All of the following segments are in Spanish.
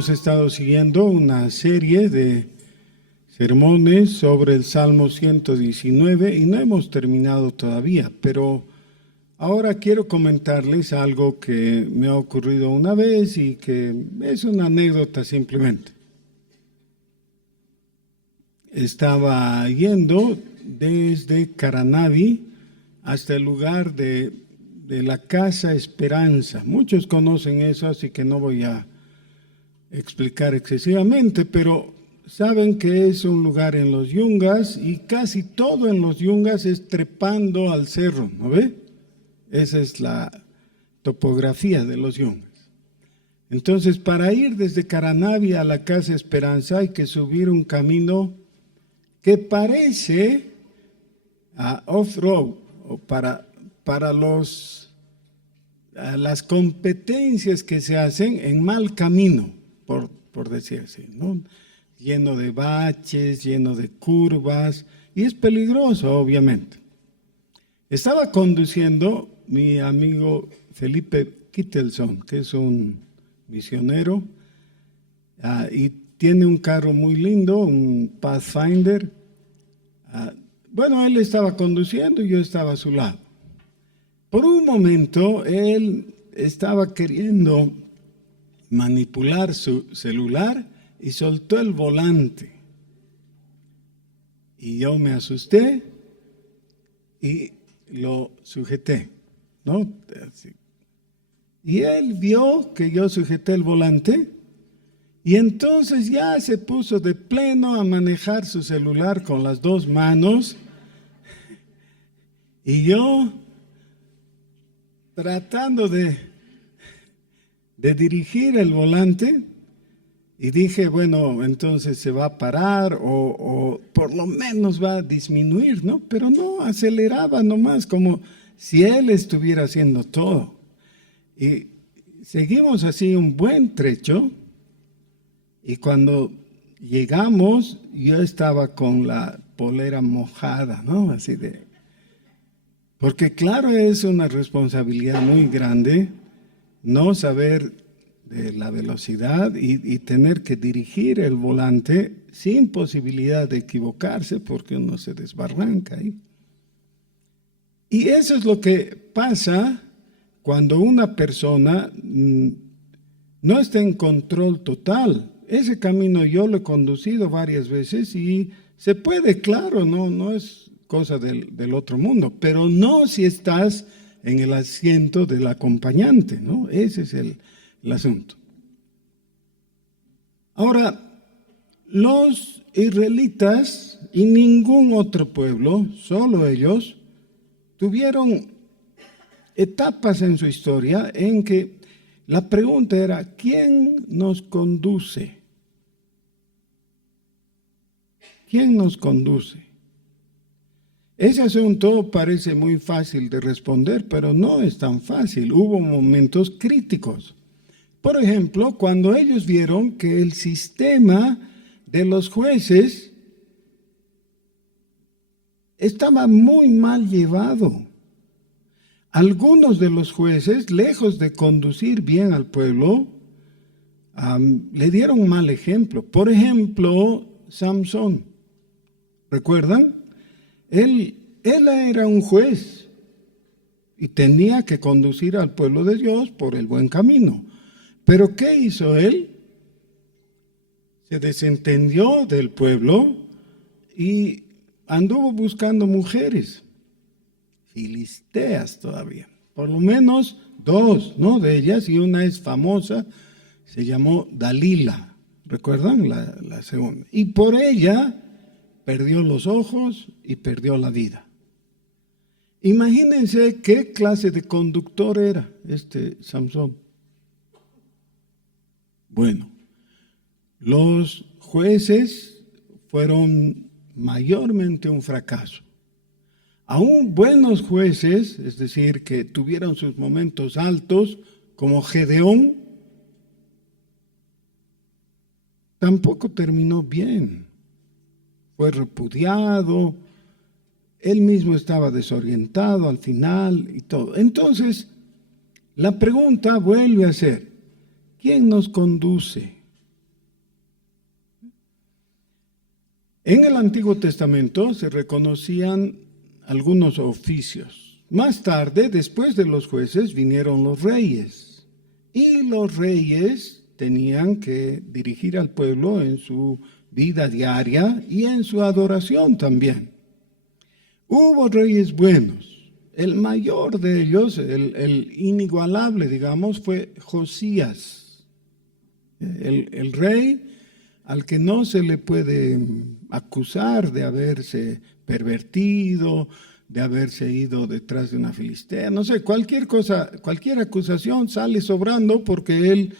hemos estado siguiendo una serie de sermones sobre el Salmo 119 y no hemos terminado todavía, pero ahora quiero comentarles algo que me ha ocurrido una vez y que es una anécdota simplemente. Estaba yendo desde Caranavi hasta el lugar de la Casa Esperanza. Muchos conocen eso, así que no voy a explicar excesivamente, pero saben que es un lugar en los Yungas y casi todo en los Yungas es trepando al cerro, ¿no ve? Esa es la topografía de los Yungas. Entonces, para ir desde Caranavi a la Casa Esperanza hay que subir un camino que parece off-road, o para las competencias que se hacen en mal camino, por decir así, ¿no? Lleno de baches, lleno de curvas, y es peligroso, obviamente. Estaba conduciendo mi amigo Felipe Kittelson, que es un misionero, y tiene un carro muy lindo, un Pathfinder. Bueno, él estaba conduciendo y yo estaba a su lado. Por un momento, él estaba queriendo manipular su celular y soltó el volante. Y yo me asusté y lo sujeté, ¿no? Y él vio que yo sujeté el volante y entonces ya se puso de pleno a manejar su celular con las dos manos y yo tratando de dirigir el volante y dije, bueno, entonces se va a parar o por lo menos va a disminuir, ¿no? Pero no, aceleraba nomás como si él estuviera haciendo todo. Y seguimos así un buen trecho y cuando llegamos yo estaba con la polera mojada, ¿no? Así de... Porque claro, es una responsabilidad muy grande no saber de la velocidad y tener que dirigir el volante sin posibilidad de equivocarse porque uno se desbarranca ahí. Y eso es lo que pasa cuando una persona no está en control total. Ese camino yo lo he conducido varias veces y se puede, claro, no es cosa del otro mundo, pero no si estás en el asiento del acompañante, ¿no? Ese es el asunto. Ahora, los israelitas y ningún otro pueblo, solo ellos, tuvieron etapas en su historia en que la pregunta era, ¿quién nos conduce? ¿Quién nos conduce? Ese asunto parece muy fácil de responder, pero no es tan fácil. Hubo momentos críticos. Por ejemplo, cuando ellos vieron que el sistema de los jueces estaba muy mal llevado. Algunos de los jueces, lejos de conducir bien al pueblo, le dieron mal ejemplo. Por ejemplo, Samson. ¿Recuerdan? Él era un juez y tenía que conducir al pueblo de Dios por el buen camino. Pero ¿qué hizo él? Se desentendió del pueblo y anduvo buscando mujeres, filisteas todavía, por lo menos dos, ¿no? De ellas, y una es famosa, se llamó Dalila, ¿recuerdan? La segunda. Y por ella perdió los ojos y perdió la vida. Imagínense qué clase de conductor era este Samson. Bueno, los jueces fueron mayormente un fracaso. Aún buenos jueces, es decir, que tuvieron sus momentos altos, como Gedeón, tampoco terminó bien. Fue repudiado, él mismo estaba desorientado al final y todo. Entonces, la pregunta vuelve a ser, ¿quién nos conduce? En el Antiguo Testamento se reconocían algunos oficios. Más tarde, después de los jueces, vinieron los reyes. Y los reyes tenían que dirigir al pueblo en su vida diaria y en su adoración también. Hubo reyes buenos. El mayor de ellos, el inigualable, digamos, fue Josías. El rey al que no se le puede acusar de haberse pervertido, de haberse ido detrás de una filistea, no sé, cualquier cosa, cualquier acusación sale sobrando porque él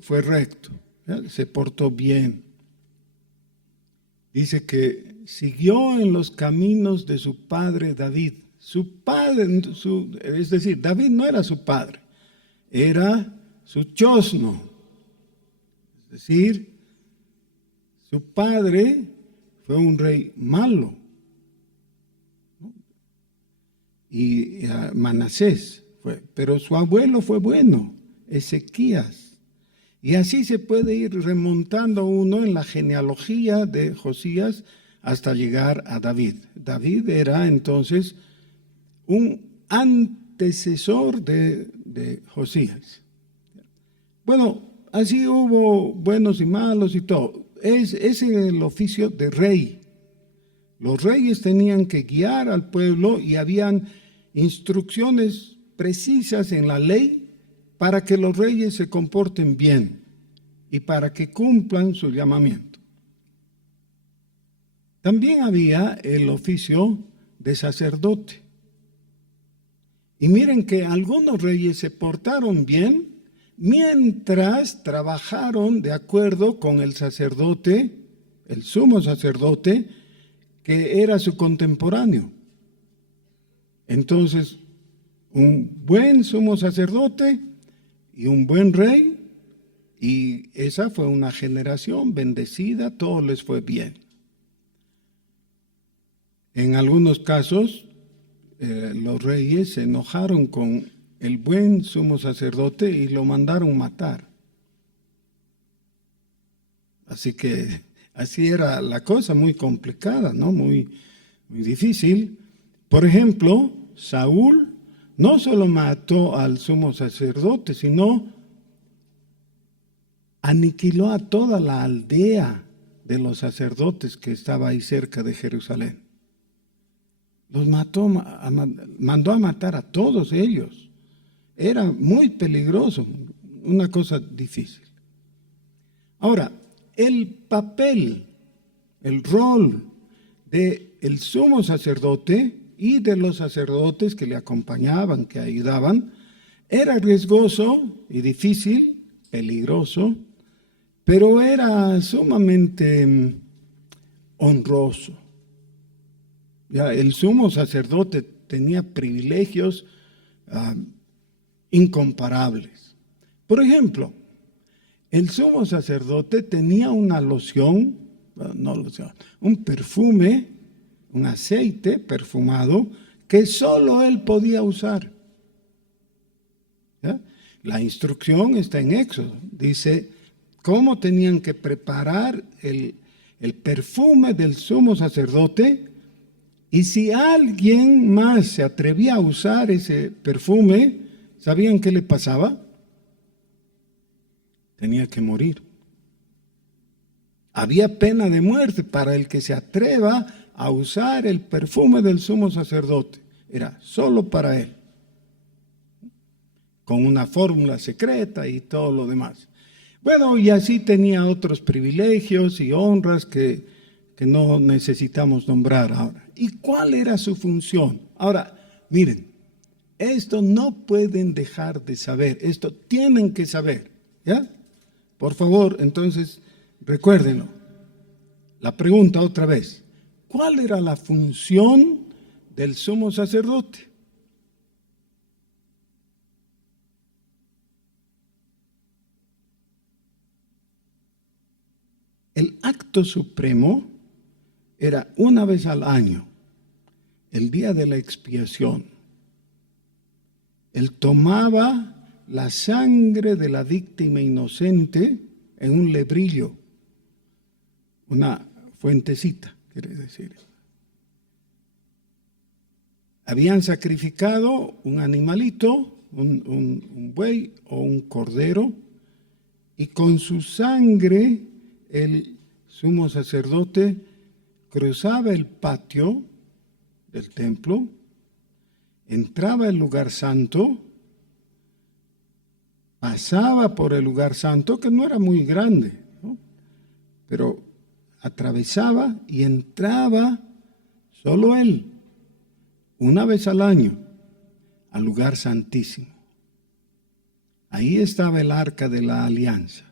fue recto, ¿ya? Se portó bien. Dice que siguió en los caminos de su padre David. Su padre, es decir, David no era su padre, era su chosno. Es decir, su padre fue un rey malo. Y Manasés fue, pero su abuelo fue bueno, Ezequías. Y así se puede ir remontando uno en la genealogía de Josías hasta llegar a David. David era entonces un antecesor de Josías. Bueno, así hubo buenos y malos y todo. Ese es el oficio de rey. Los reyes tenían que guiar al pueblo y habían instrucciones precisas en la ley para que los reyes se comporten bien y para que cumplan su llamamiento. También había el oficio de sacerdote. Y miren que algunos reyes se portaron bien mientras trabajaron de acuerdo con el sacerdote, el sumo sacerdote, que era su contemporáneo. Entonces, un buen sumo sacerdote y un buen rey, y esa fue una generación bendecida, todo les fue bien. En algunos casos, los reyes se enojaron con el buen sumo sacerdote y lo mandaron matar. Así que así era la cosa, muy complicada, ¿no? Muy difícil. Por ejemplo, Saúl no solo mató al sumo sacerdote, sino aniquiló a toda la aldea de los sacerdotes que estaba ahí cerca de Jerusalén. Los mató, mandó a matar a todos ellos. Era muy peligroso, una cosa difícil. Ahora, el papel, el rol del sumo sacerdote y de los sacerdotes que le acompañaban, que ayudaban, era riesgoso y difícil, peligroso, pero era sumamente honroso. Ya, el sumo sacerdote tenía privilegios incomparables. Por ejemplo, el sumo sacerdote tenía una loción, un perfume, un aceite perfumado que solo él podía usar. ¿Ya? La instrucción está en Éxodo. Dice cómo tenían que preparar el perfume del sumo sacerdote, y si alguien más se atrevía a usar ese perfume, ¿sabían qué le pasaba? Tenía que morir. Había pena de muerte para el que se atreva a usar el perfume del sumo sacerdote. Era solo para él, con una fórmula secreta y todo lo demás. Bueno, y así tenía otros privilegios y honras que no necesitamos nombrar ahora. ¿Y cuál era su función? Ahora, miren, esto no pueden dejar de saber, esto tienen que saber, ¿ya? Por favor, entonces, recuérdenlo. La pregunta otra vez, ¿cuál era la función del sumo sacerdote? El acto supremo era una vez al año, el día de la expiación. Él tomaba la sangre de la víctima inocente en un lebrillo, una fuentecita, quiere decir. Habían sacrificado un animalito, un buey o un cordero, y con su sangre el sumo sacerdote cruzaba el patio del templo, entraba al lugar santo, pasaba por el lugar santo, que no era muy grande, ¿no? Pero atravesaba y entraba solo él, una vez al año, al lugar santísimo. Ahí estaba el arca de la alianza.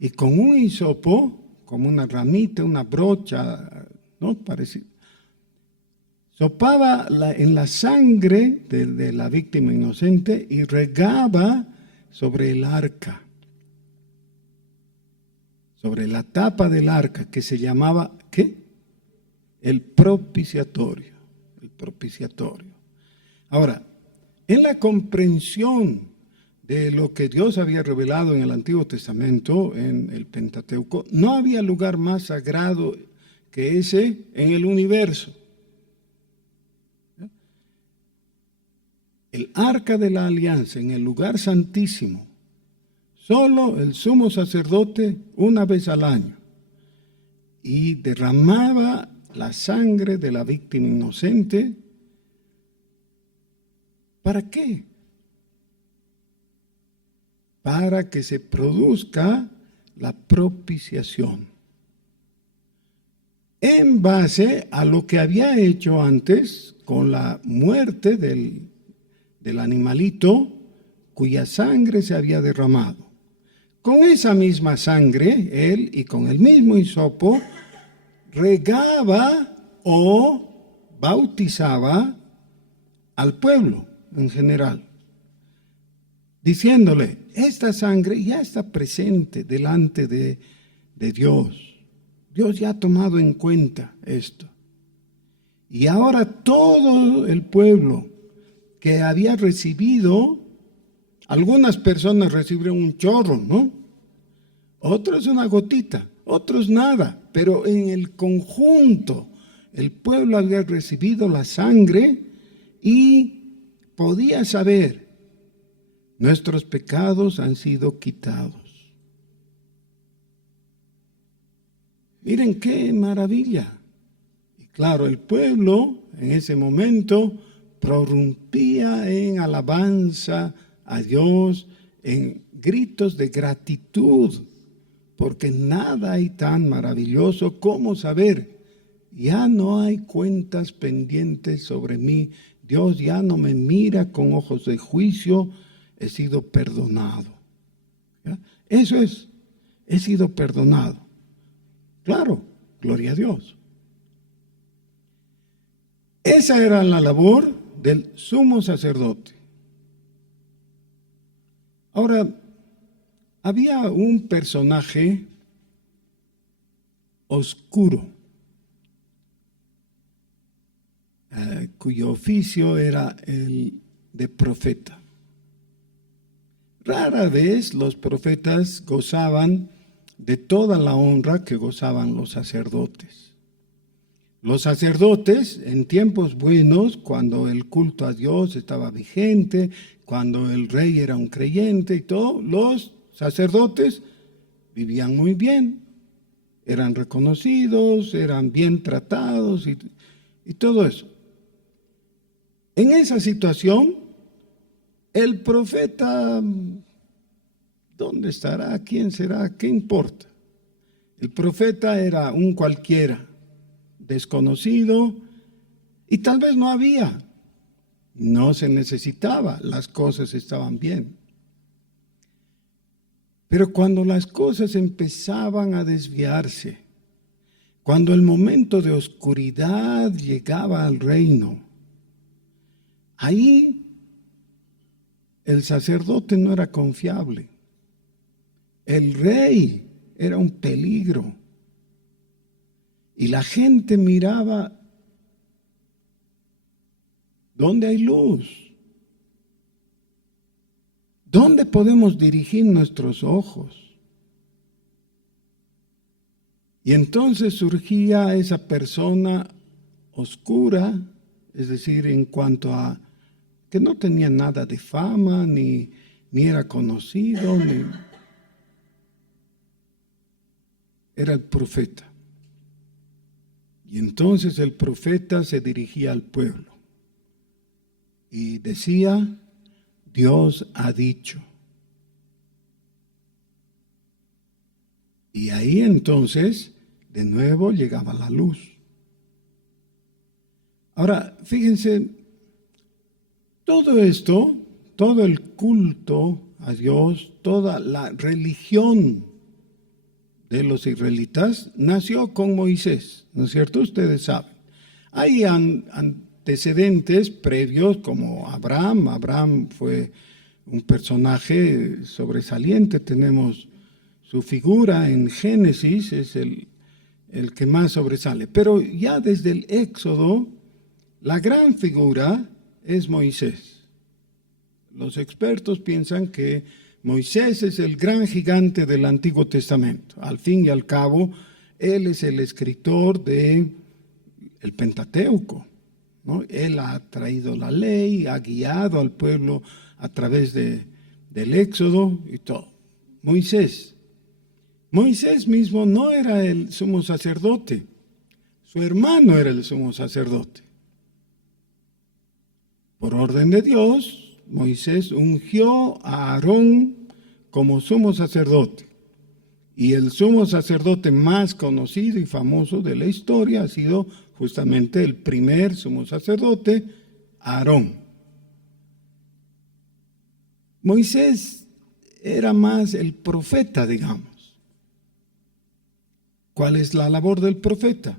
Y con un hisopo, como una ramita, una brocha, ¿no? Parecido, sopaba en la sangre de la víctima inocente y regaba sobre el arca, sobre la tapa del arca, que se llamaba, ¿qué? El propiciatorio. El propiciatorio. Ahora, en la comprensión de lo que Dios había revelado en el Antiguo Testamento, en el Pentateuco, no había lugar más sagrado que ese en el universo. El arca de la alianza en el lugar santísimo, solo el sumo sacerdote una vez al año, y derramaba la sangre de la víctima inocente. ¿Para qué? Para que se produzca la propiciación. En base a lo que había hecho antes con la muerte del animalito cuya sangre se había derramado. Con esa misma sangre, él y con el mismo hisopo, regaba o bautizaba al pueblo en general, diciéndole, esta sangre ya está presente delante de Dios. Dios ya ha tomado en cuenta esto. Y ahora todo el pueblo que había recibido, algunas personas recibieron un chorro, ¿no? Otros una gotita, otros nada, pero en el conjunto el pueblo había recibido la sangre y podía saber, nuestros pecados han sido quitados. Miren qué maravilla. Y claro, el pueblo en ese momento prorrumpía en alabanza a Dios, en gritos de gratitud, porque nada hay tan maravilloso como saber, ya no hay cuentas pendientes sobre mí, Dios ya no me mira con ojos de juicio, he sido perdonado. ¿Ya? Eso es, he sido perdonado. Claro, gloria a Dios. Esa era la labor del sumo sacerdote. Ahora, había un personaje oscuro, cuyo oficio era el de profeta. Rara vez los profetas gozaban de toda la honra que gozaban los sacerdotes. Los sacerdotes, en tiempos buenos, cuando el culto a Dios estaba vigente, cuando el rey era un creyente y todo, los sacerdotes vivían muy bien, eran reconocidos, eran bien tratados y todo eso. En esa situación, el profeta, ¿dónde estará? ¿Quién será? ¿Qué importa? El profeta era un cualquiera, desconocido, y tal vez no había, no se necesitaba, las cosas estaban bien. Pero cuando las cosas empezaban a desviarse, cuando el momento de oscuridad llegaba al reino, ahí el sacerdote no era confiable. El rey era un peligro. Y la gente miraba, ¿dónde hay luz? ¿Dónde podemos dirigir nuestros ojos? Y entonces surgía esa persona oscura, es decir, en cuanto a que no tenía nada de fama, ni era conocido, era el profeta. Y entonces el profeta se dirigía al pueblo y decía: Dios ha dicho. Y ahí entonces de nuevo llegaba la luz. Ahora, fíjense, todo esto, todo el culto a Dios, toda la religión de los israelitas nació con Moisés, ¿no es cierto? Ustedes saben. Hay antecedentes previos como Abraham. Abraham fue un personaje sobresaliente. Tenemos su figura en Génesis, es el que más sobresale. Pero ya desde el Éxodo, la gran figura es Moisés. Los expertos piensan que Moisés es el gran gigante del Antiguo Testamento. Al fin y al cabo, él es el escritor del Pentateuco, ¿no? Él ha traído la ley, ha guiado al pueblo a través del Éxodo y todo. Moisés mismo no era el sumo sacerdote, su hermano era el sumo sacerdote. Por orden de Dios, Moisés ungió a Aarón como sumo sacerdote. Y el sumo sacerdote más conocido y famoso de la historia ha sido justamente el primer sumo sacerdote, Aarón. Moisés era más el profeta, digamos. ¿Cuál es la labor del profeta?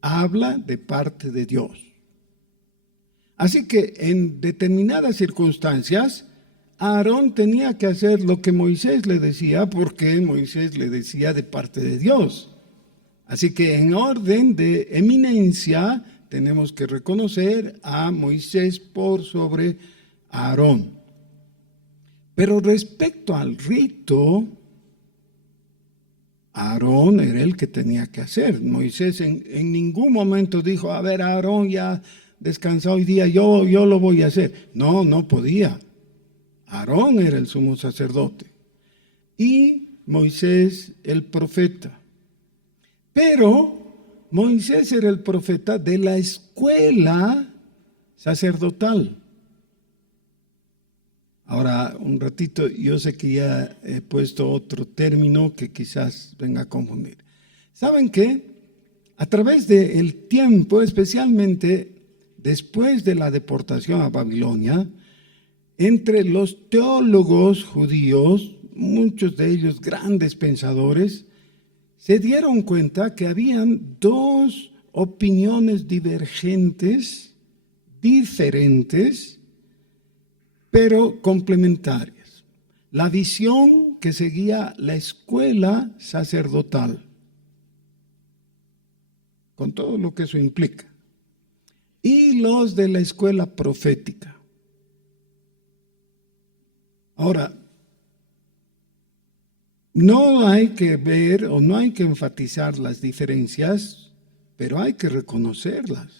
Habla de parte de Dios. Así que en determinadas circunstancias, Aarón tenía que hacer lo que Moisés le decía, porque Moisés le decía de parte de Dios. Así que en orden de eminencia tenemos que reconocer a Moisés por sobre Aarón. Pero respecto al rito, Aarón era el que tenía que hacer. Moisés en ningún momento dijo: a ver, Aarón ya descansa hoy día, yo lo voy a hacer. No podía. Aarón era el sumo sacerdote y Moisés el profeta. Pero Moisés era el profeta de la escuela sacerdotal. Ahora, un ratito, yo sé que ya he puesto otro término que quizás venga a confundir. ¿Saben qué? A través del tiempo, especialmente después de la deportación a Babilonia, entre los teólogos judíos, muchos de ellos grandes pensadores, se dieron cuenta que habían dos opiniones divergentes, diferentes, pero complementarias. La visión que seguía la escuela sacerdotal, con todo lo que eso implica, y los de la escuela profética. Ahora, no hay que ver o no hay que enfatizar las diferencias, pero hay que reconocerlas.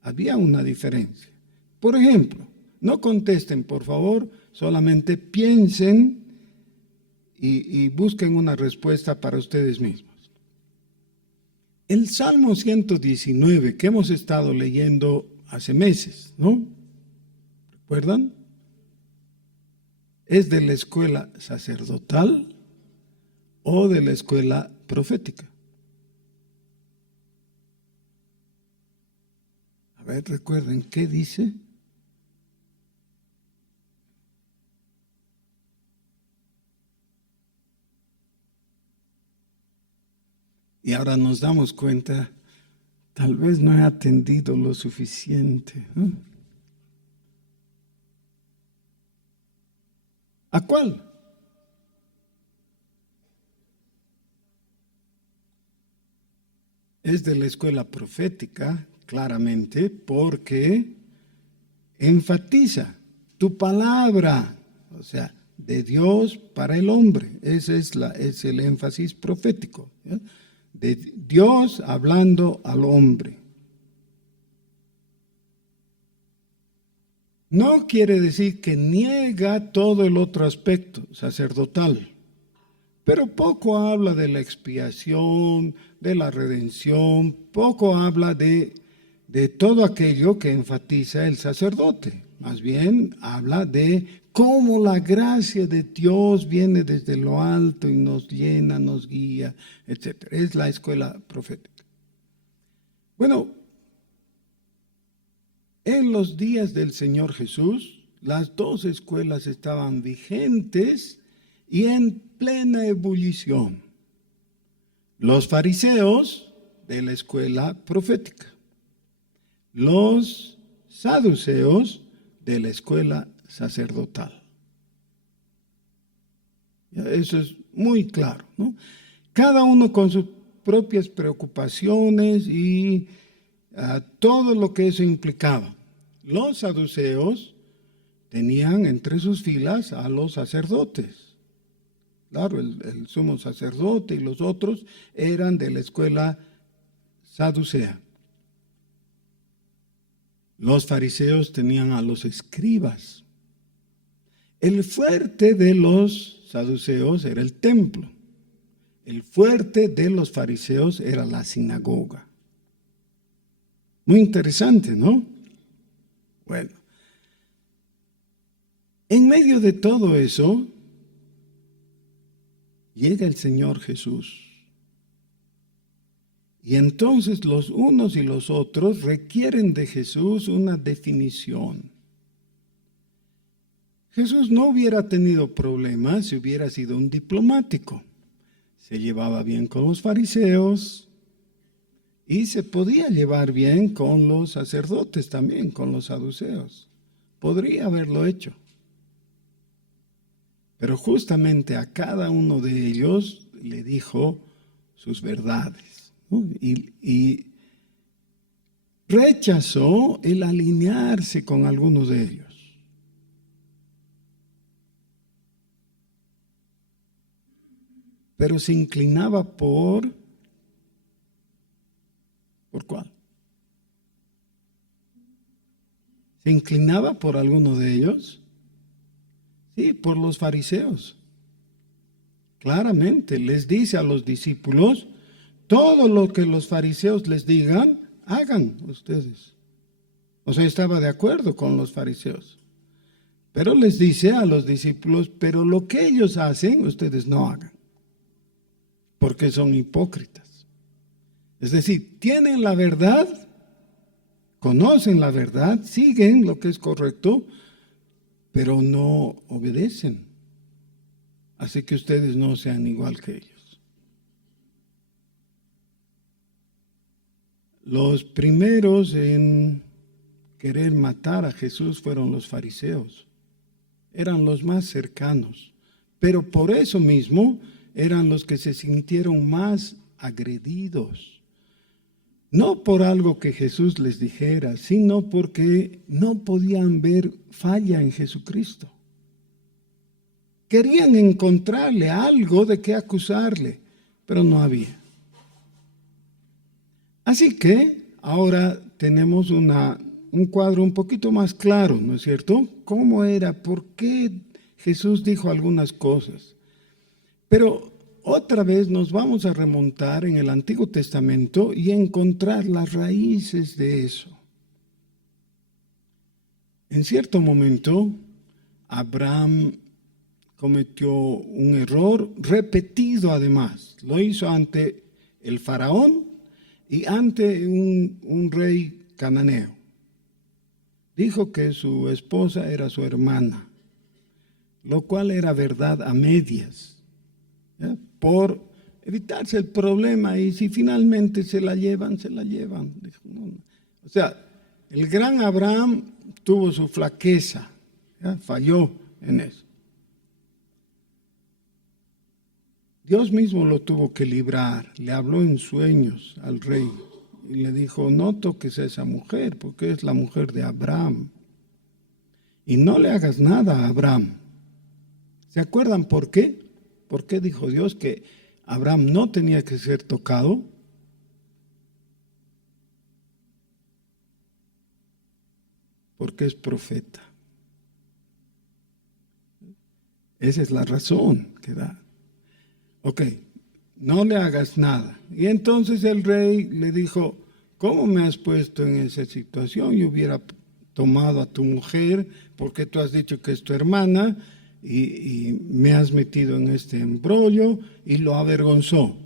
Había una diferencia. Por ejemplo, no contesten, por favor, solamente piensen y busquen una respuesta para ustedes mismos. El Salmo 119 que hemos estado leyendo hace meses, ¿no? ¿Recuerdan? ¿Es de la escuela sacerdotal o de la escuela profética? A ver, recuerden, ¿qué dice? Y ahora nos damos cuenta, tal vez no he atendido lo suficiente, ¿no? ¿A cuál? Es de la escuela profética, claramente, porque enfatiza tu palabra, o sea, de Dios para el hombre. Ese es el énfasis profético, ¿ya? De Dios hablando al hombre. No quiere decir que niega todo el otro aspecto sacerdotal, pero poco habla de la expiación, de la redención, poco habla de todo aquello que enfatiza el sacerdote. Más bien habla de cómo la gracia de Dios viene desde lo alto y nos llena, nos guía, etc. Es la escuela profética. Bueno, en los días del Señor Jesús, las dos escuelas estaban vigentes y en plena ebullición. Los fariseos de la escuela profética, los saduceos de la escuela sacerdotal. Eso es muy claro, ¿no? Cada uno con sus propias preocupaciones y todo lo que eso implicaba. Los saduceos tenían entre sus filas a los sacerdotes. Claro, el sumo sacerdote y los otros eran de la escuela saducea. Los fariseos tenían a los escribas. El fuerte de los saduceos era el templo. El fuerte de los fariseos era la sinagoga. Muy interesante, ¿no? Bueno, en medio de todo eso, llega el Señor Jesús. Y entonces los unos y los otros requieren de Jesús una definición. Jesús no hubiera tenido problemas si hubiera sido un diplomático. Se llevaba bien con los fariseos y se podía llevar bien con los sacerdotes también, con los saduceos. Podría haberlo hecho. Pero justamente a cada uno de ellos le dijo sus verdades, ¿no? Y rechazó el alinearse con algunos de ellos. Pero se inclinaba ¿por cuál? ¿Se inclinaba por alguno de ellos? Sí, por los fariseos. Claramente les dice a los discípulos, todo lo que los fariseos les digan, hagan ustedes. O sea, estaba de acuerdo con los fariseos. Pero les dice a los discípulos, pero lo que ellos hacen, ustedes no hagan. Porque son hipócritas. Es decir, tienen la verdad, conocen la verdad, siguen lo que es correcto, pero no obedecen. Así que ustedes no sean igual que ellos. Los primeros en querer matar a Jesús fueron los fariseos. Eran los más cercanos, pero por eso mismo eran los que se sintieron más agredidos. No por algo que Jesús les dijera, sino porque no podían ver falla en Jesucristo. Querían encontrarle algo de qué acusarle, pero no había. Así que ahora tenemos un cuadro un poquito más claro, ¿no es cierto? ¿Cómo era? ¿Por qué Jesús dijo algunas cosas? Pero otra vez nos vamos a remontar en el Antiguo Testamento y encontrar las raíces de eso. En cierto momento, Abraham cometió un error repetido además. Lo hizo ante el faraón y ante un rey cananeo. Dijo que su esposa era su hermana, lo cual era verdad a medias, ¿ya? Por evitarse el problema, y si finalmente se la llevan, se la llevan. Dijo, no. O sea, el gran Abraham tuvo su flaqueza, ¿ya? Falló en eso. Dios mismo lo tuvo que librar, le habló en sueños al rey y le dijo, no toques a esa mujer porque es la mujer de Abraham y no le hagas nada a Abraham. ¿Se acuerdan por qué? ¿Por qué dijo Dios que Abraham no tenía que ser tocado? Porque es profeta. Esa es la razón que da. Ok, no le hagas nada. Y entonces el rey le dijo, ¿cómo me has puesto en esa situación? Yo hubiera tomado a tu mujer porque tú has dicho que es tu hermana y me has metido en este embrollo, y lo avergonzó.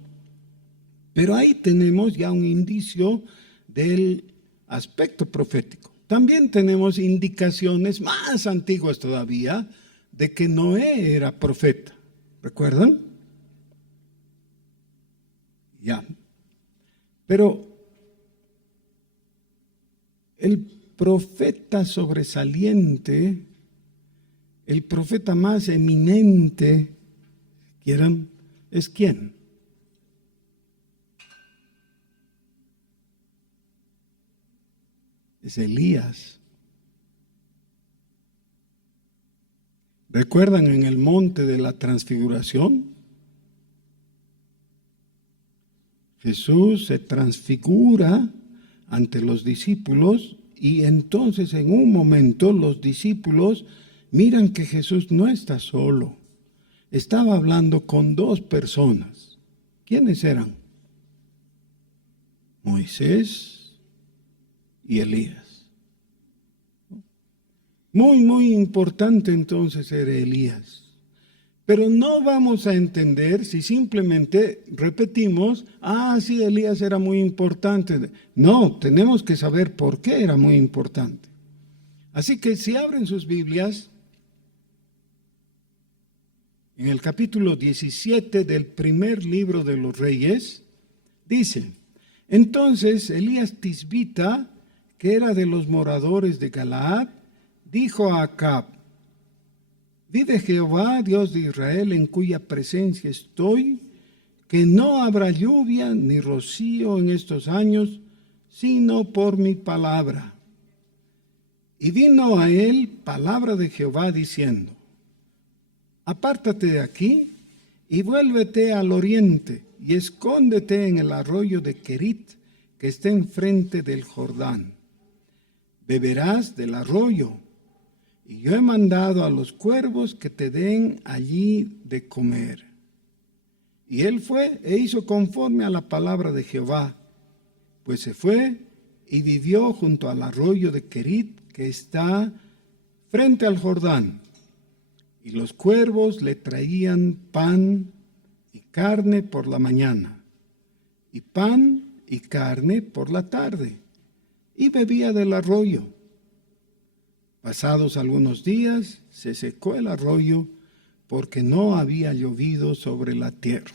Pero ahí tenemos ya un indicio del aspecto profético. También tenemos indicaciones más antiguas todavía de que Noé era profeta. ¿Recuerdan? Ya. Pero el profeta sobresaliente, el profeta más eminente, ¿quieran? ¿Es quién? Es Elías. ¿Recuerdan en el monte de la transfiguración? Jesús se transfigura ante los discípulos y entonces en un momento los discípulos miran que Jesús no está solo. Estaba hablando con dos personas. ¿Quiénes eran? Moisés y Elías. Muy importante entonces era Elías. Pero no vamos a entender si simplemente repetimos, sí, Elías era muy importante. No, tenemos que saber por qué era muy importante. Así que si abren sus Biblias, en el capítulo 17 del primer libro de los Reyes, dice, entonces Elías Tisbita, que era de los moradores de Galaad, dijo a Acab, vive Jehová, Dios de Israel, en cuya presencia estoy, que no habrá lluvia ni rocío en estos años, sino por mi palabra. Y vino a él palabra de Jehová diciendo, apártate de aquí y vuélvete al oriente y escóndete en el arroyo de Querit, que está enfrente del Jordán. Beberás del arroyo, y yo he mandado a los cuervos que te den allí de comer. Y él fue e hizo conforme a la palabra de Jehová, pues se fue y vivió junto al arroyo de Querit, que está frente al Jordán. Y los cuervos le traían pan y carne por la mañana, y pan y carne por la tarde, y bebía del arroyo. Pasados algunos días se secó el arroyo porque no había llovido sobre la tierra.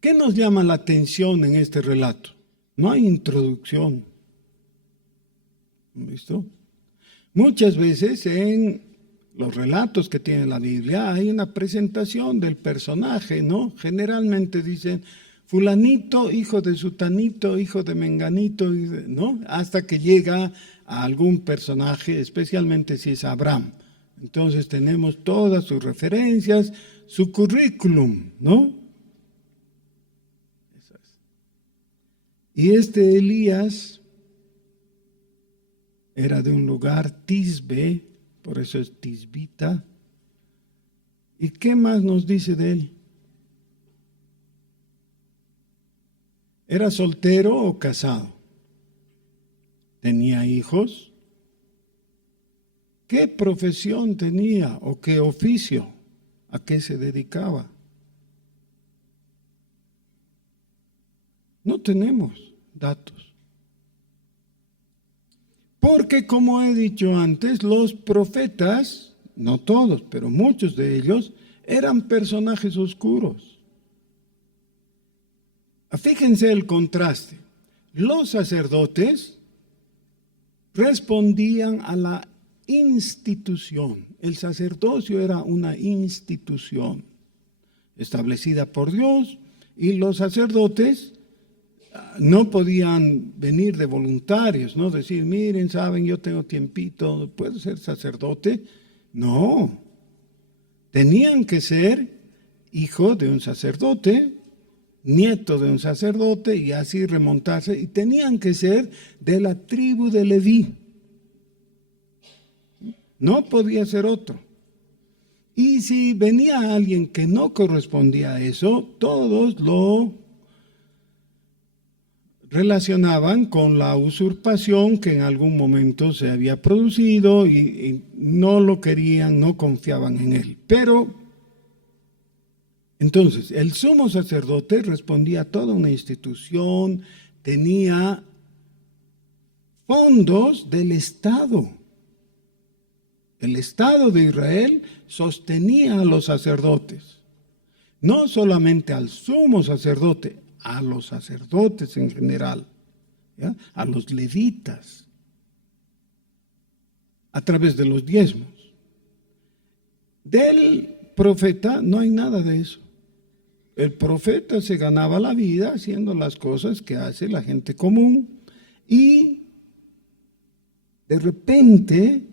¿Qué nos llama la atención en este relato? No hay introducción. ¿Visto? Muchas veces en los relatos que tiene la Biblia hay una presentación del personaje, ¿no? Generalmente dicen, fulanito, hijo de sutanito, hijo de menganito, ¿no? Hasta que llega a algún personaje, especialmente si es Abraham. Entonces tenemos todas sus referencias, su currículum, ¿no? Y este Elías era de un lugar Tisbe, por eso es Tisbita. ¿Y qué más nos dice de él? ¿Era soltero o casado? ¿Tenía hijos? ¿Qué profesión tenía o qué oficio? ¿A qué se dedicaba? No tenemos datos. Porque como he dicho antes, los profetas, no todos, pero muchos de ellos, eran personajes oscuros. Fíjense el contraste. Los sacerdotes respondían a la institución. El sacerdocio era una institución establecida por Dios y los sacerdotes no podían venir de voluntarios, no decir, miren, saben, yo tengo tiempito, puedo ser sacerdote, No, tenían que ser hijo de un sacerdote, nieto de un sacerdote y así remontarse, y tenían que ser de la tribu de Leví. No podía ser otro. Y si venía alguien que no correspondía a eso, todos lo relacionaban con la usurpación que en algún momento se había producido y no lo querían, no confiaban en él. Pero entonces el sumo sacerdote respondía a toda una institución, tenía fondos del Estado. El Estado de Israel sostenía a los sacerdotes, no solamente al sumo sacerdote, a los sacerdotes en general, ¿ya? A los levitas, a través de los diezmos. Del profeta no hay nada de eso. El profeta se ganaba la vida haciendo las cosas que hace la gente común y de repente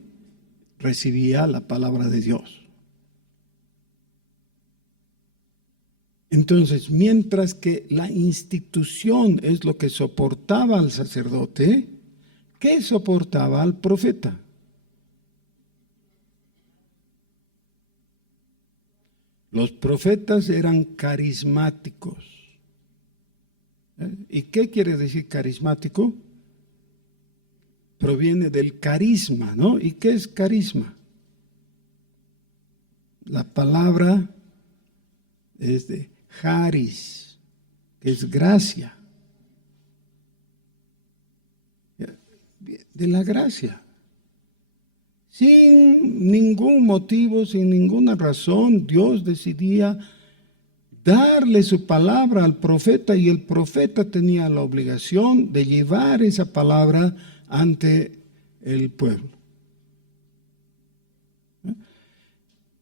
recibía la palabra de Dios. Entonces, mientras que la institución es lo que soportaba al sacerdote, ¿qué soportaba al profeta? Los profetas eran carismáticos. ¿Y qué quiere decir carismático? Proviene del carisma, ¿no? ¿Y qué es carisma? La palabra es de charis, que es gracia. De la gracia. Sin ningún motivo, sin ninguna razón, Dios decidía darle su palabra al profeta y el profeta tenía la obligación de llevar esa palabra ante el pueblo.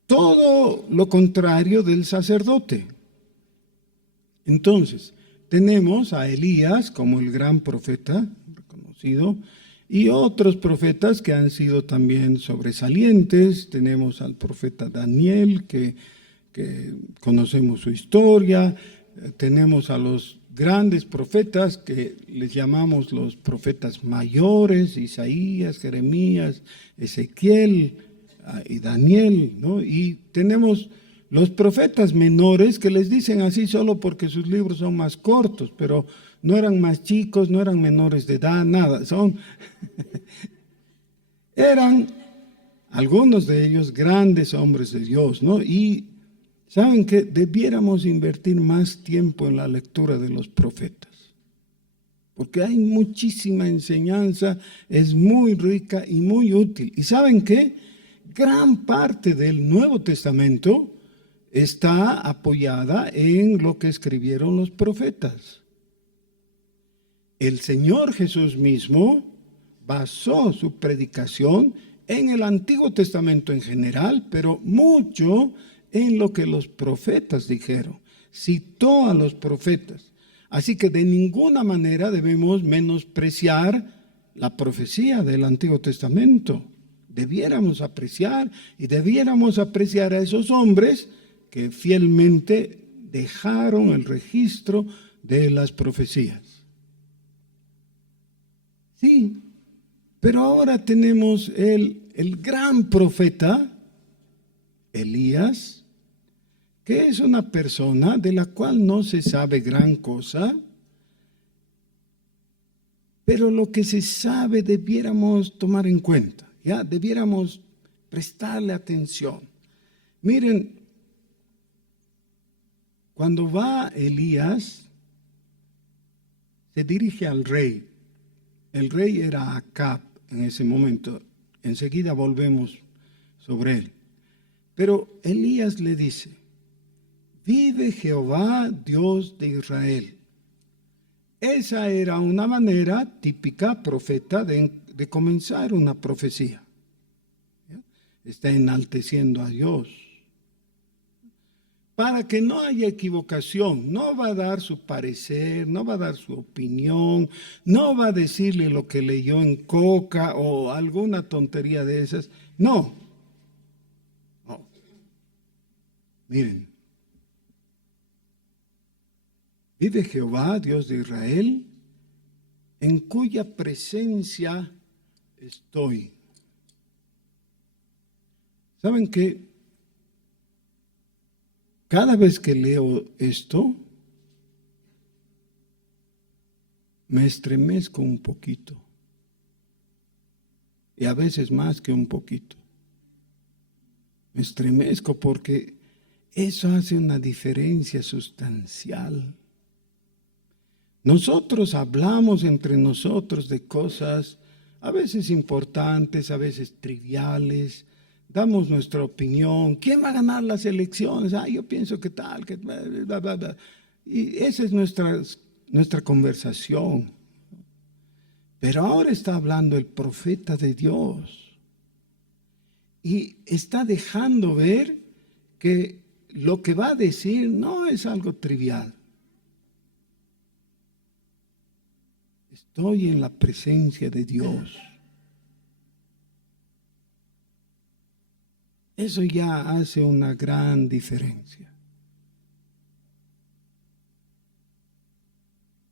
Todo lo contrario del sacerdote. Entonces, tenemos a Elías como el gran profeta reconocido y otros profetas que han sido también sobresalientes. Tenemos al profeta Daniel, que conocemos su historia. Tenemos a los grandes profetas que les llamamos los profetas mayores, Isaías, Jeremías, Ezequiel y Daniel, ¿no? Y tenemos los profetas menores que les dicen así solo porque sus libros son más cortos, pero no eran más chicos, no eran menores de edad, nada, eran algunos de ellos grandes hombres de Dios, ¿no? Y saben que debiéramos invertir más tiempo en la lectura de los profetas, porque hay muchísima enseñanza, es muy rica y muy útil. ¿Y saben qué? Gran parte del Nuevo Testamento está apoyada en lo que escribieron los profetas. El Señor Jesús mismo basó su predicación en el Antiguo Testamento en general, pero mucho en lo que los profetas dijeron. Citó a los profetas. Así que de ninguna manera debemos menospreciar la profecía del Antiguo Testamento. Debiéramos apreciar y debiéramos apreciar a esos hombres que fielmente dejaron el registro de las profecías. Sí, pero ahora tenemos el gran profeta, Elías, que es una persona de la cual no se sabe gran cosa, pero lo que se sabe debiéramos tomar en cuenta, ¿ya? Debiéramos prestarle atención. Miren, cuando va Elías, se dirige al rey. El rey era Acab en ese momento. Enseguida volvemos sobre él. Pero Elías le dice: vive Jehová, Dios de Israel. Esa era una manera típica profeta de comenzar una profecía. ¿Ya? Está enalteciendo a Dios. Para que no haya equivocación, no va a dar su parecer, no va a dar su opinión, no va a decirle lo que leyó en Coca o alguna tontería de esas. No, Miren, vive Jehová, Dios de Israel, en cuya presencia estoy. ¿Saben qué? Cada vez que leo esto, me estremezco un poquito. Y a veces más que un poquito. Me estremezco porque eso hace una diferencia sustancial. Nosotros hablamos entre nosotros de cosas a veces importantes, a veces triviales, damos nuestra opinión. ¿Quién va a ganar las elecciones? Yo pienso que tal, que bla, bla, bla, bla. Y esa es nuestra conversación. Pero ahora está hablando el profeta de Dios y está dejando ver que lo que va a decir no es algo trivial. Estoy en la presencia de Dios. Eso ya hace una gran diferencia.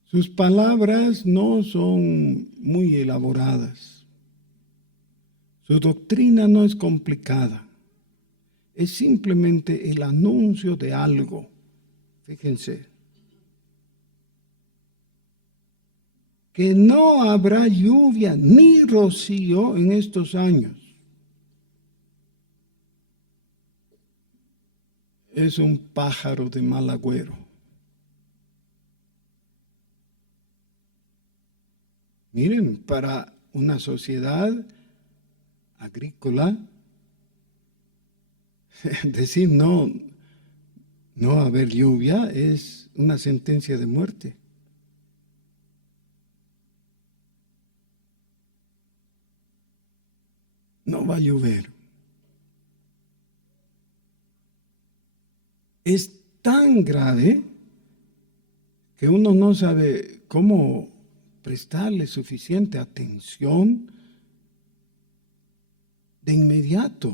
Sus palabras no son muy elaboradas. Su doctrina no es complicada. Es simplemente el anuncio de algo. Fíjense. Que no habrá lluvia ni rocío en estos años. Es un pájaro de mal agüero. Miren, para una sociedad agrícola, decir no haber lluvia es una sentencia de muerte. No va a llover. Es tan grave que uno no sabe cómo prestarle suficiente atención de inmediato.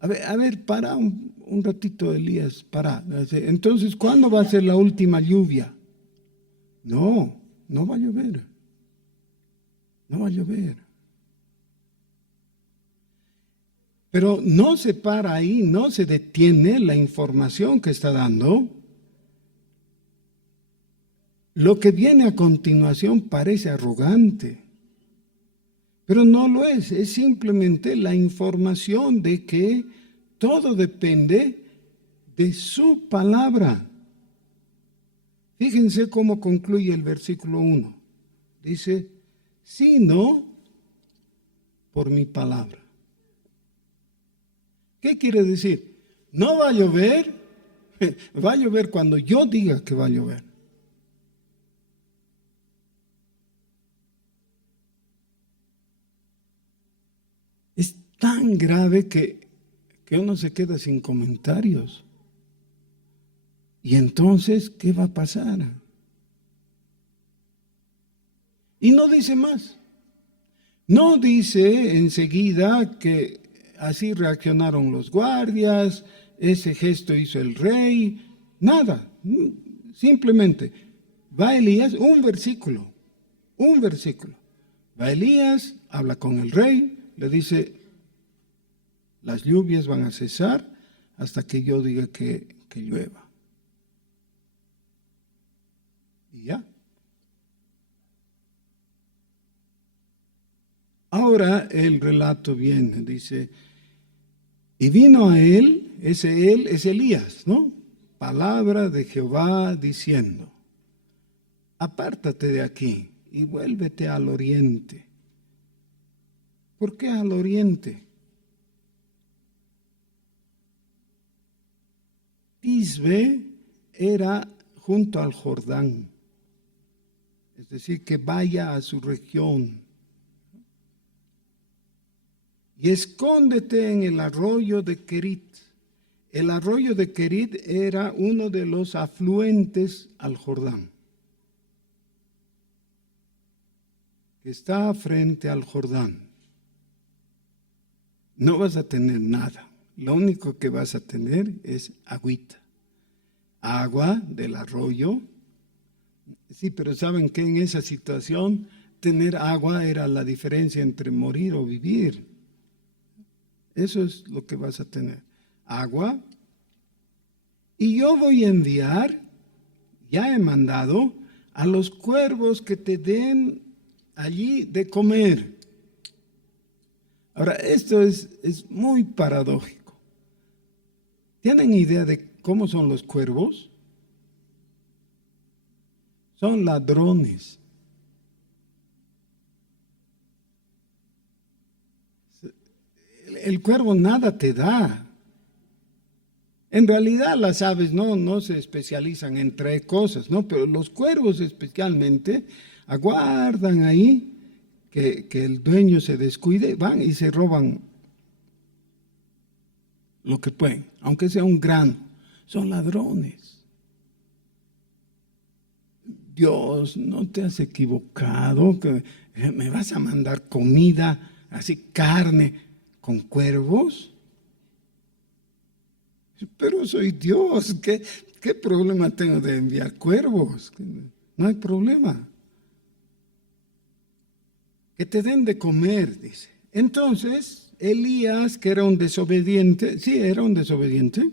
A ver, para un ratito, Elías, para. Entonces, ¿cuándo va a ser la última lluvia? No va a llover. No va a llover. Pero no se para ahí, no se detiene la información que está dando. Lo que viene a continuación parece arrogante, pero no lo es. Es simplemente la información de que todo depende de su palabra. Fíjense cómo concluye el versículo 1. Dice, sino por mi palabra. ¿Qué quiere decir? No va a llover, va a llover cuando yo diga que va a llover. Es tan grave que uno se queda sin comentarios. Y entonces, ¿qué va a pasar? Y no dice más. No dice enseguida que así reaccionaron los guardias, ese gesto hizo el rey, nada. Simplemente va Elías, un versículo. Va Elías, habla con el rey, le dice, las lluvias van a cesar hasta que yo diga que llueva. Y ya. Ahora el relato viene, dice, y vino a él es Elías, ¿no? Palabra de Jehová diciendo, apártate de aquí y vuélvete al oriente. ¿Por qué al oriente? Tisbe era junto al Jordán, es decir, que vaya a su región. Y escóndete en el arroyo de Querit. El arroyo de Querit era uno de los afluentes al Jordán, que está frente al Jordán. No vas a tener nada. lo único que vas a tener es agüita, agua del arroyo. Sí, pero ¿saben que en esa situación tener agua era la diferencia entre morir o vivir? Eso es lo que vas a tener, agua. Y yo voy a enviar, ya he mandado, a los cuervos que te den allí de comer. Ahora, esto es muy paradójico. ¿Tienen idea de cómo son los cuervos? Son ladrones. El cuervo nada te da. En realidad las aves no se especializan en traer cosas, ¿no? Pero los cuervos especialmente aguardan ahí que el dueño se descuide, van y se roban lo que pueden, aunque sea un grano. Son ladrones. Dios, ¿no te has equivocado? ¿Que me vas a mandar comida, así carne, con cuervos? Pero soy Dios, ¿qué problema tengo de enviar cuervos? No hay problema. Que te den de comer, dice. Entonces, Elías, que era un desobediente, sí, era un desobediente.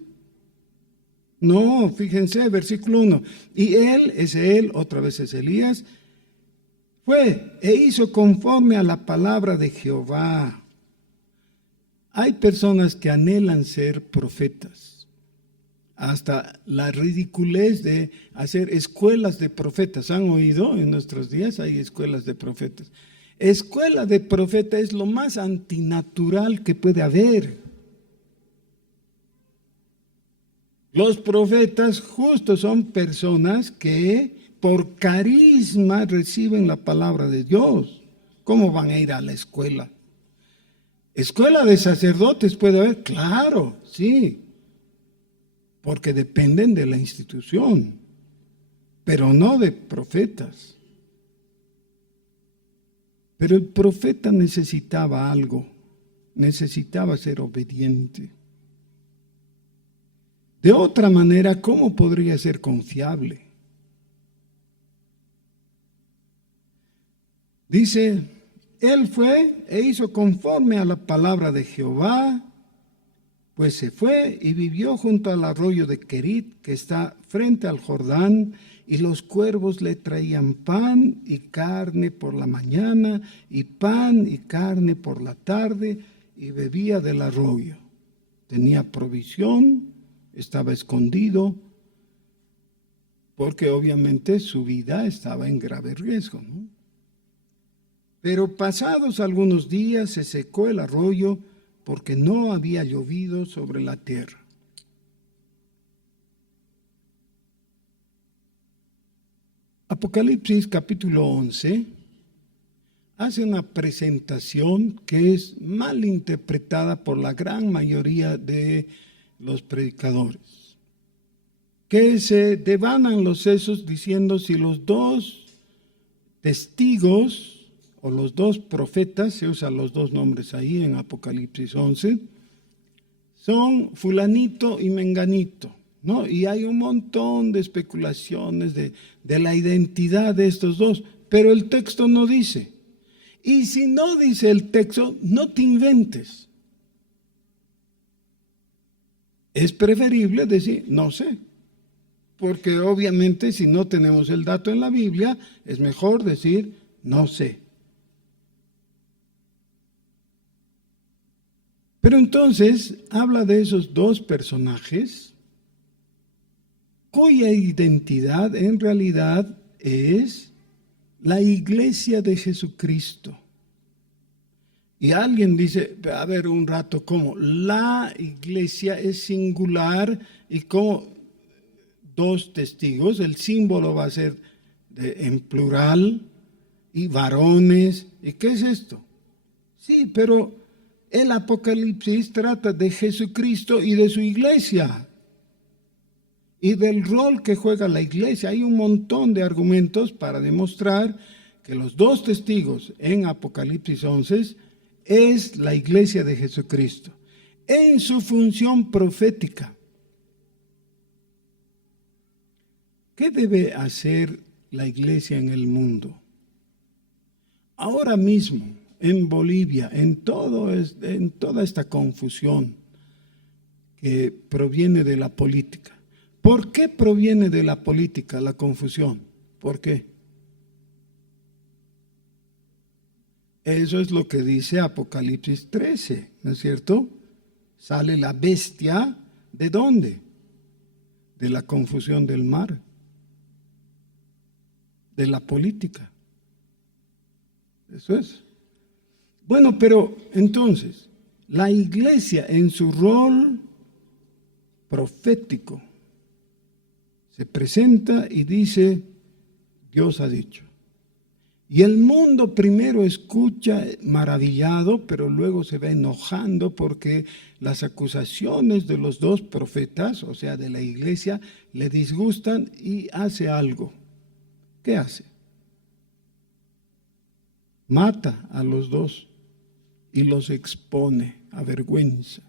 No, fíjense, versículo 1. Y él, otra vez es Elías, fue e hizo conforme a la palabra de Jehová. Hay personas que anhelan ser profetas, hasta la ridiculez de hacer escuelas de profetas. ¿Han oído? En nuestros días hay escuelas de profetas. Escuela de profeta es lo más antinatural que puede haber. Los profetas justo son personas que por carisma reciben la palabra de Dios. ¿Cómo van a ir a la escuela? ¿Escuela de sacerdotes puede haber? Claro, sí, porque dependen de la institución, pero no de profetas. Pero el profeta necesitaba algo, necesitaba ser obediente. De otra manera, ¿cómo podría ser confiable? Dice, él fue e hizo conforme a la palabra de Jehová, pues se fue y vivió junto al arroyo de Querit, que está frente al Jordán, y los cuervos le traían pan y carne por la mañana, y pan y carne por la tarde, y bebía del arroyo. Tenía provisión, estaba escondido, porque obviamente su vida estaba en grave riesgo, ¿no? Pero pasados algunos días se secó el arroyo porque no había llovido sobre la tierra. Apocalipsis capítulo 11 hace una presentación que es mal interpretada por la gran mayoría de los predicadores, que se devanan los sesos diciendo si los dos testigos o los dos profetas, se usan los dos nombres ahí en Apocalipsis 11, son fulanito y menganito, ¿no? Y hay un montón de especulaciones de la identidad de estos dos, pero el texto no dice. Y si no dice el texto, no te inventes. Es preferible decir, no sé, porque obviamente si no tenemos el dato en la Biblia, es mejor decir, no sé. Pero entonces habla de esos dos personajes cuya identidad en realidad es la iglesia de Jesucristo. Y alguien dice, a ver un rato, ¿cómo? La iglesia es singular y como dos testigos, el símbolo va a ser en plural y varones. ¿Y qué es esto? Sí, pero el Apocalipsis trata de Jesucristo y de su iglesia y del rol que juega la iglesia. Hay un montón de argumentos para demostrar que los dos testigos en Apocalipsis 11 es la iglesia de Jesucristo. en su función profética. ¿Qué debe hacer la iglesia en el mundo? Ahora mismo, en Bolivia, en toda esta confusión que proviene de la política. ¿Por qué proviene de la política la confusión? ¿Por qué? Eso es lo que dice Apocalipsis 13, ¿no es cierto? Sale la bestia, ¿de dónde? De la confusión del mar, de la política. Eso es. Bueno, pero entonces, la iglesia en su rol profético se presenta y dice, Dios ha dicho. Y el mundo primero escucha maravillado, pero luego se va enojando porque las acusaciones de los dos profetas, o sea, de la iglesia, le disgustan y hace algo. ¿Qué hace? Mata a los dos y los expone a vergüenza.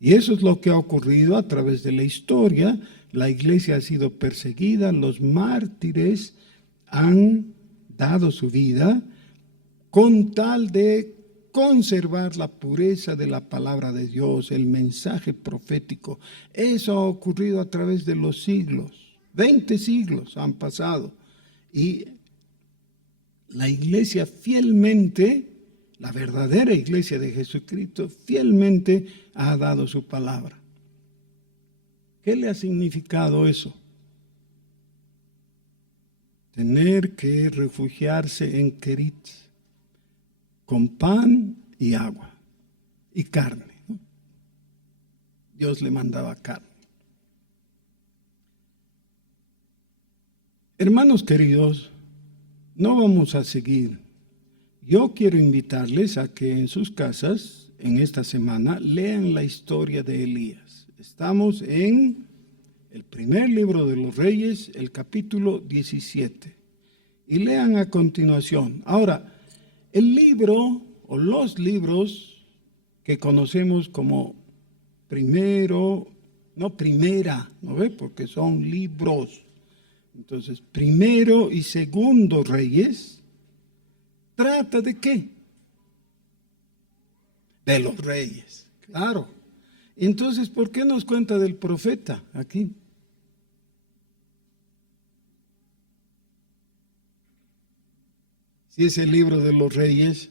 Y eso es lo que ha ocurrido a través de la historia. La iglesia ha sido perseguida, los mártires han dado su vida con tal de conservar la pureza de la palabra de Dios, el mensaje profético. Eso ha ocurrido a través de los siglos. 20 siglos han pasado. Y la iglesia fielmente, la verdadera iglesia de Jesucristo, fielmente ha dado su palabra. ¿Qué le ha significado eso? Tener que refugiarse en Querit con pan y agua y carne, ¿no? Dios le mandaba carne. Hermanos queridos, no vamos a seguir. Yo quiero invitarles a que en sus casas, en esta semana, lean la historia de Elías. Estamos en el primer libro de los Reyes, el capítulo 17. Y lean a continuación. Ahora, el libro o los libros que conocemos como primera, ¿no ve? Porque son libros. Entonces, primero y segundo Reyes, ¿trata de qué? De los reyes, claro. Entonces, ¿por qué nos cuenta del profeta aquí? Si es el libro de los reyes.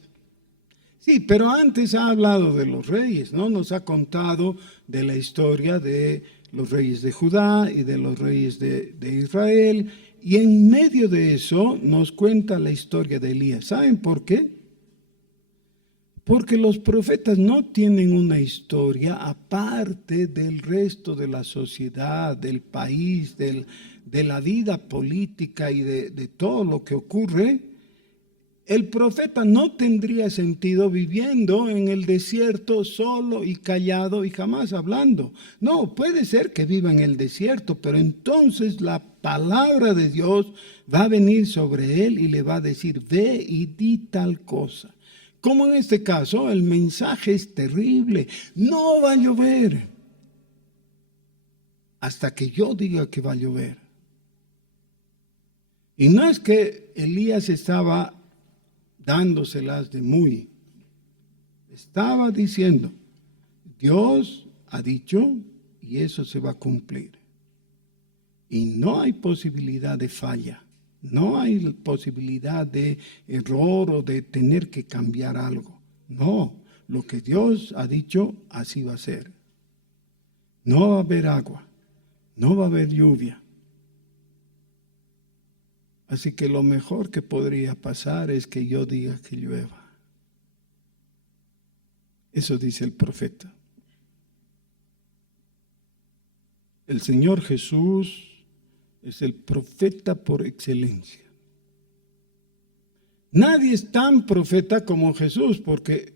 Sí, pero antes ha hablado de los reyes, ¿no? Nos ha contado de la historia de los reyes de Judá y de los reyes de Israel. Y en medio de eso nos cuenta la historia de Elías. ¿Saben por qué? Porque los profetas no tienen una historia aparte del resto de la sociedad, del país, de la vida política y de todo lo que ocurre. El profeta no tendría sentido viviendo en el desierto solo y callado y jamás hablando. No, puede ser que viva en el desierto, pero entonces la palabra de Dios va a venir sobre él y le va a decir, ve y di tal cosa. Como en este caso, el mensaje es terrible. No va a llover hasta que yo diga que va a llover. Y no es que Elías estaba dándoselas de muy. Estaba diciendo, Dios ha dicho y eso se va a cumplir. Y no hay posibilidad de falla. No hay posibilidad de error o de tener que cambiar algo. No, lo que Dios ha dicho, así va a ser. No va a haber agua, no va a haber lluvia. Así que lo mejor que podría pasar es que yo diga que llueva. Eso dice el profeta. El Señor Jesús es el profeta por excelencia. Nadie es tan profeta como Jesús, porque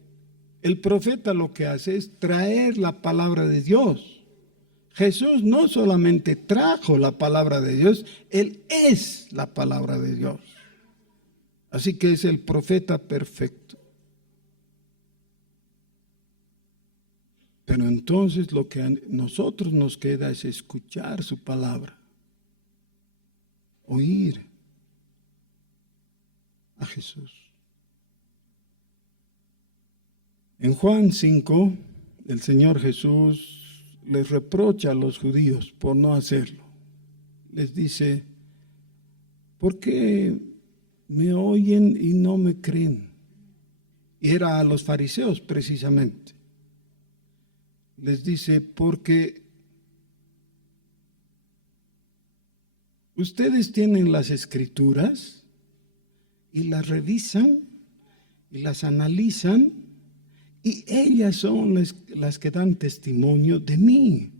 el profeta lo que hace es traer la palabra de Dios. Jesús no solamente trajo la palabra de Dios, Él es la palabra de Dios. Así que es el profeta perfecto. Pero entonces lo que a nosotros nos queda es escuchar su palabra, oír a Jesús. En Juan 5, el Señor Jesús les reprocha a los judíos por no hacerlo. Les dice, ¿por qué me oyen y no me creen? Y era a los fariseos precisamente. Les dice, porque ustedes tienen las escrituras y las revisan y las analizan y ellas son las que dan testimonio de mí.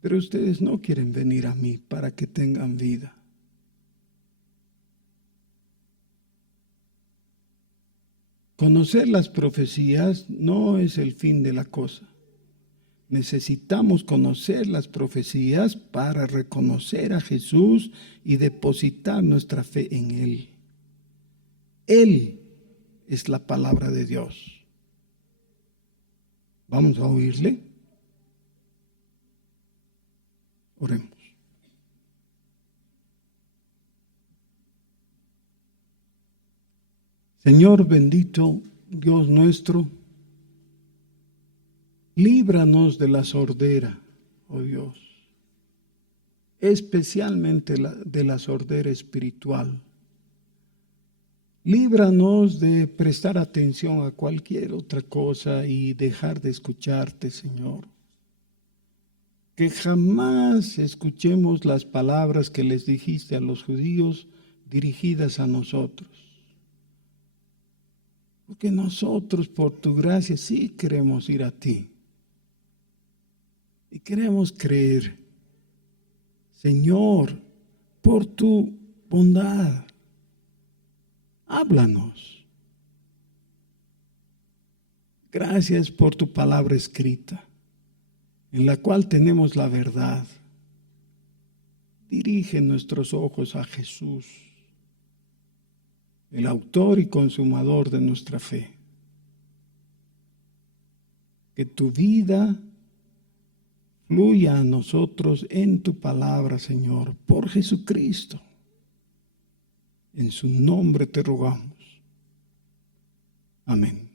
Pero ustedes no quieren venir a mí para que tengan vida. Conocer las profecías no es el fin de la cosa. Necesitamos conocer las profecías para reconocer a Jesús y depositar nuestra fe en Él. Él es la palabra de Dios. ¿Vamos a oírle? Oremos. Señor bendito, Dios nuestro, líbranos de la sordera, oh Dios, especialmente de la sordera espiritual. Líbranos de prestar atención a cualquier otra cosa y dejar de escucharte, Señor. Que jamás escuchemos las palabras que les dijiste a los judíos dirigidas a nosotros. Porque nosotros, por tu gracia, sí queremos ir a ti. Y queremos creer, Señor, por tu bondad, háblanos. Gracias por tu palabra escrita, en la cual tenemos la verdad. Dirige nuestros ojos a Jesús, el autor y consumador de nuestra fe. Que tu vida fluya a nosotros en tu palabra, Señor, por Jesucristo. En su nombre te rogamos. Amén.